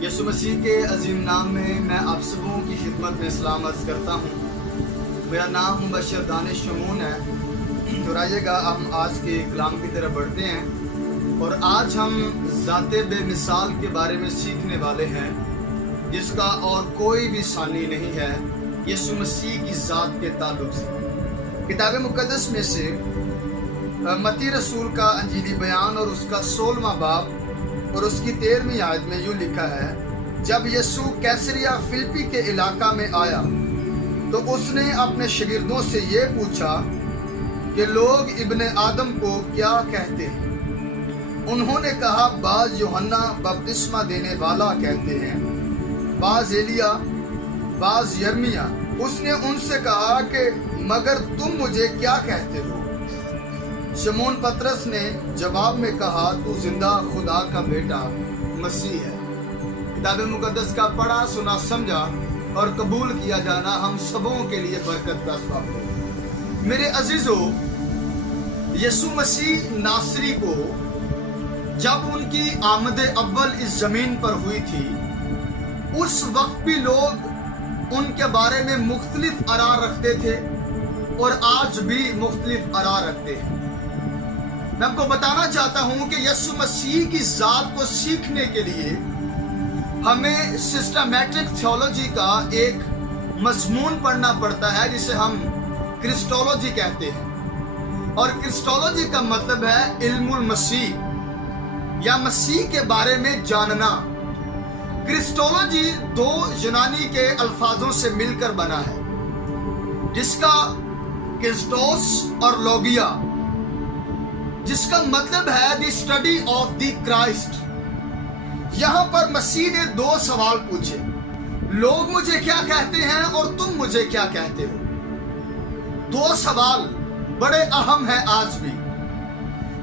یسوع مسیح کے عظیم نام میں آپ سبوں کی خدمت میں سلام عرض کرتا ہوں۔ میرا نام مبشر دانش شمون ہے۔ تو آئیے گا ہم آج کے کلام کی طرف بڑھتے ہیں، اور آج ہم ذات بے مثال کے بارے میں سیکھنے والے ہیں، جس کا اور کوئی بھی ثانی نہیں ہے یسوع مسیح کی ذات کے تعلق سے۔ کتاب مقدس میں سے متی رسول کا انجیلی بیان اور اس کا 16واں باب اور اس کی 13ویں آیت میں یوں لکھا ہے، جب یسوع کیسریا فلپی کے علاقہ میں آیا تو اس نے اپنے شاگردوں سے یہ پوچھا کہ لوگ ابن آدم کو کیا کہتے ہیں؟ انہوں نے کہا، بعض یوحنا بپتسمہ دینے والا کہتے ہیں، بعض ایلیا، بعض یرمیا۔ اس نے ان سے کہا کہ مگر تم مجھے کیا کہتے ہو؟ شمعون پطرس نے جواب میں کہا، تو زندہ خدا کا بیٹا مسیح ہے۔ کتاب مقدس کا پڑھا سنا سمجھا اور قبول کیا جانا ہم سبوں کے لیے برکت کا سبب ہو۔ میرے عزیزو، یسوع مسیح ناصری کو جب ان کی آمد اول اس زمین پر ہوئی تھی، اس وقت بھی لوگ ان کے بارے میں مختلف آراء رکھتے تھے اور آج بھی مختلف آراء رکھتے ہیں۔ میں آپ کو بتانا چاہتا ہوں کہ یسوع مسیح کی ذات کو سیکھنے کے لیے ہمیں سسٹمیٹک تھیولوجی کا ایک مضمون پڑھنا پڑتا ہے، جسے ہم کرسٹولوجی کہتے ہیں۔ اور کرسٹولوجی کا مطلب ہے علم المسیح یا مسیح کے بارے میں جاننا۔ کرسٹولوجی دو یونانی کے الفاظوں سے مل کر بنا ہے، جس کا کرسٹوس اور لوگیا، جس کا مطلب ہے the study of the Christ. یہاں پر مسیح نے دو سوال پوچھے، لوگ مجھے کیا کہتے ہیں اور تم مجھے کیا کہتے ہو؟ دو سوال بڑے اہم ہیں آج بھی،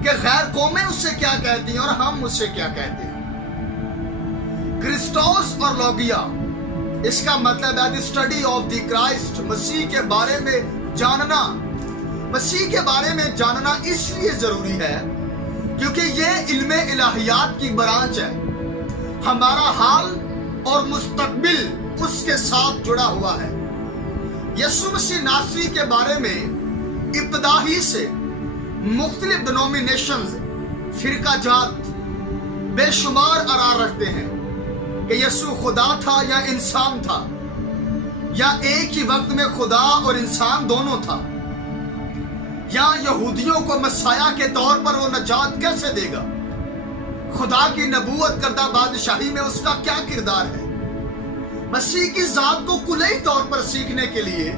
کہ غیر قومیں اس سے کیا کہتی ہیں اور ہم اس سے کیا کہتے ہیں۔ کرسٹوس اور لوگیا، اس کا مطلب ہے the study of the Christ, مسیح کے بارے میں جاننا۔ مسیح کے بارے میں جاننا اس لیے ضروری ہے کیونکہ یہ علم الہیات کی برانچ ہے۔ ہمارا حال اور مستقبل اس کے ساتھ جڑا ہوا ہے۔ یسوع مسیح ناصری کے بارے میں ابتدا ہی سے مختلف ڈینومینیشنز، فرقہ جات بے شمار آراء رکھتے ہیں کہ یسوع خدا تھا یا انسان تھا، یا ایک ہی وقت میں خدا اور انسان دونوں تھا، یا یہودیوں کو مسیح کے طور پر وہ نجات کیسے دے گا، خدا کی نبوت کردہ بادشاہی میں اس کا کیا کردار ہے۔ مسیح کی ذات کو کلی طور پر سیکھنے کے لیے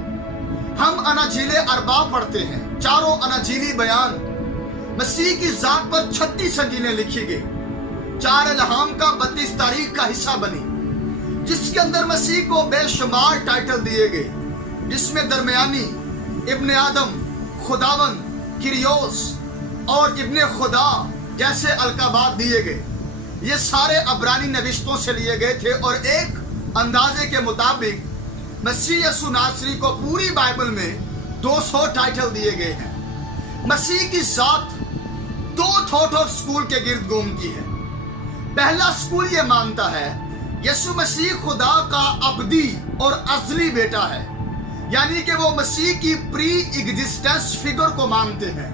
ہم اناجیل اربع پڑھتے ہیں، چاروں اناجیلی بیان۔ مسیح کی ذات پر 36 انجیلیں لکھی گئی، 4 الہام کا 32 تاریخ کا حصہ بنی، جس کے اندر مسیح کو بے شمار ٹائٹل دیے گئے، جس میں درمیانی، ابن آدم، خداوند، کریوس اور ابن خدا جیسے القابات دیے گئے۔ یہ سارے عبرانی نوشتوں سے لیے گئے تھے، اور ایک اندازے کے مطابق مسیح یسوع ناصری کو پوری بائبل میں 200 ٹائٹل دیے گئے ہیں۔ مسیح کی ذات دو تھوٹ آف سکول کے گرد گھومتی ہے۔ پہلا سکول یہ مانتا ہے یسوع مسیح خدا کا ابدی اور ازلی بیٹا ہے، یعنی کہ وہ مسیح کی پری ایگزسٹنس فگر کو مانتے ہیں،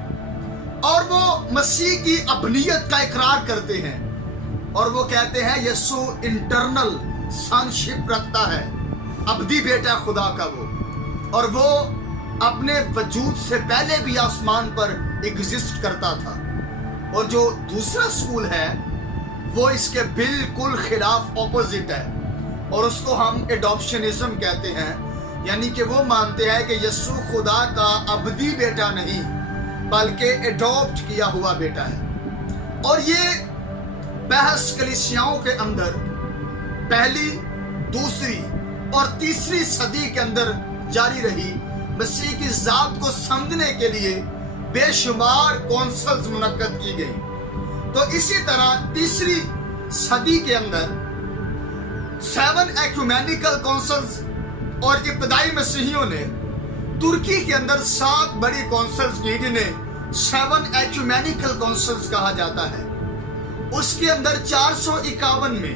اور وہ مسیح کی ابنیت کا اقرار کرتے ہیں، اور وہ کہتے ہیں یسوع انٹرنل سنشپ رکھتا ہے، ابدی بیٹا خدا کا وہ، اور وہ اپنے وجود سے پہلے بھی آسمان پر ایگزسٹ کرتا تھا۔ اور جو دوسرا سکول ہے وہ اس کے بالکل خلاف اپوزٹ ہے، اور اس کو ہم ایڈاپشنزم کہتے ہیں، یعنی کہ وہ مانتے ہیں کہ یسوع خدا کا ابدی بیٹا نہیں بلکہ ایڈاپٹ کیا ہوا بیٹا ہے۔ اور یہ بحث کلیسیاؤں کے اندر پہلی، دوسری اور تیسری صدی کے اندر جاری رہی۔ مسیح کی ذات کو سمجھنے کے لیے بے شمار کونسلز منعقد کی گئی۔ تو اسی طرح تیسری صدی کے اندر 7 ایکومینیکل کونسلز اور ابتدائی مسیحیوں نے ترکی کے اندر 7 بڑی کونسلز کی، جنہیں 7 ایکومینیکل کونسلز کہا جاتا ہے۔ اس کے اندر 451 میں